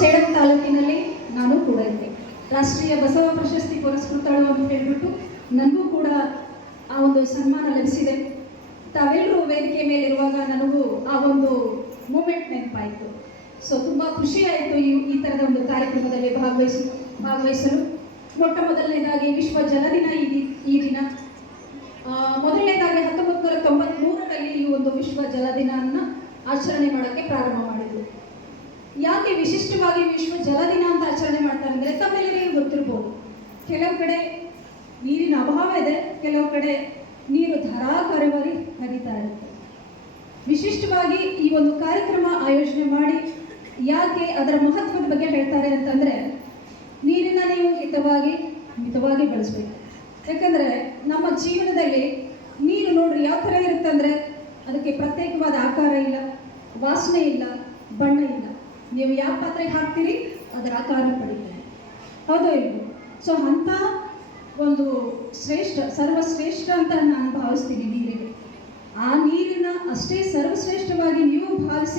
ಸೇಡಂ ತಾಲೂಕಿನಲ್ಲಿ ನಾನು ಕೂಡ ಇದ್ದೆ. ರಾಷ್ಟ್ರೀಯ ಬಸವ ಪ್ರಶಸ್ತಿ ಪುರಸ್ಕೃತಳು ಅಂತ ಹೇಳ್ಬಿಟ್ಟು ನನಗೂ ಕೂಡ ಆ ಒಂದು ಸನ್ಮಾನ ಲಭಿಸಿದೆ. ತಾವೆಲ್ಲರೂ ವೇದಿಕೆ ಮೇಲಿರುವಾಗ ನನಗೂ ಆ ಒಂದು ಮೂಮೆಂಟ್ ನೆನಪಾಯಿತು. ಸೊ ತುಂಬ ಖುಷಿ ಆಯಿತು ಈ ಥರದ ಒಂದು ಕಾರ್ಯಕ್ರಮದಲ್ಲಿ ಭಾಗವಹಿಸಲು. ಮೊಟ್ಟ ಮೊದಲನೇದಾಗಿ ವಿಶ್ವ ಜಲ ದಿನ ಈ ದಿನ. ಮೊದಲನೇದಾಗಿ 1993ರಲ್ಲಿ ಈ ಒಂದು ವಿಶ್ವ ಜಲ ದಿನವನ್ನು ಆಚರಣೆ ಮಾಡೋಕ್ಕೆ ಪ್ರಾರಂಭ ಮಾಡಿದ್ರು. ಯಾಕೆ ವಿಶಿಷ್ಟವಾಗಿ ವಿಶ್ವ ಜಲ ದಿನ ಅಂತ ಆಚರಣೆ ಮಾಡ್ತಾರೆ ಅಂದರೆ, ತಮ್ಮೆಲ್ಲರಿಗೂ ಗೊತ್ತಿರ್ಬೋದು, ಕೆಲವು ಕಡೆ ನೀರಿನ ಅಭಾವ ಇದೆ, ಕೆಲವು ಕಡೆ ನೀರು ಧಾರಾಕಾರವಾಗಿ ಹರಿತಾ ಇರುತ್ತೆ. ವಿಶಿಷ್ಟವಾಗಿ ಈ ಒಂದು ಕಾರ್ಯಕ್ರಮ ಆಯೋಜನೆ ಮಾಡಿ ಯಾಕೆ ಅದರ ಮಹತ್ವದ ಬಗ್ಗೆ ಹೇಳ್ತಾರೆ ಅಂತಂದರೆ, ನೀರಿನ ನೀವು ಮಿತವಾಗಿ ಬಳಸಬೇಕು. ಯಾಕಂದರೆ ನಮ್ಮ ಜೀವನದಲ್ಲಿ ನೀರು ನೋಡ್ರಿ ಯಾವ ಥರ ಇರುತ್ತೆ ಅಂದರೆ, ಅದಕ್ಕೆ ಪ್ರತ್ಯೇಕವಾದ ಆಕಾರ ಇಲ್ಲ, ವಾಸನೆ ಇಲ್ಲ, ಬಣ್ಣ ಇಲ್ಲ. ನೀವು ಯಾವ ಪಾತ್ರೆಗೆ ಹಾಕ್ತೀರಿ ಅದರ ಆಕಾರ ಪಡೀತಾರೆ, ಹೌದೋ ಇಲ್ವೋ? ಸೊ ಅಂಥ ಒಂದು ಸರ್ವಶ್ರೇಷ್ಠ ಅಂತ ನಾನು ಭಾವಿಸ್ತೀನಿ ನೀರಿಗೆ. ಆ ನೀರನ್ನ ಅಷ್ಟೇ ಸರ್ವಶ್ರೇಷ್ಠವಾಗಿ ನೀವು ಭಾವಿಸಿ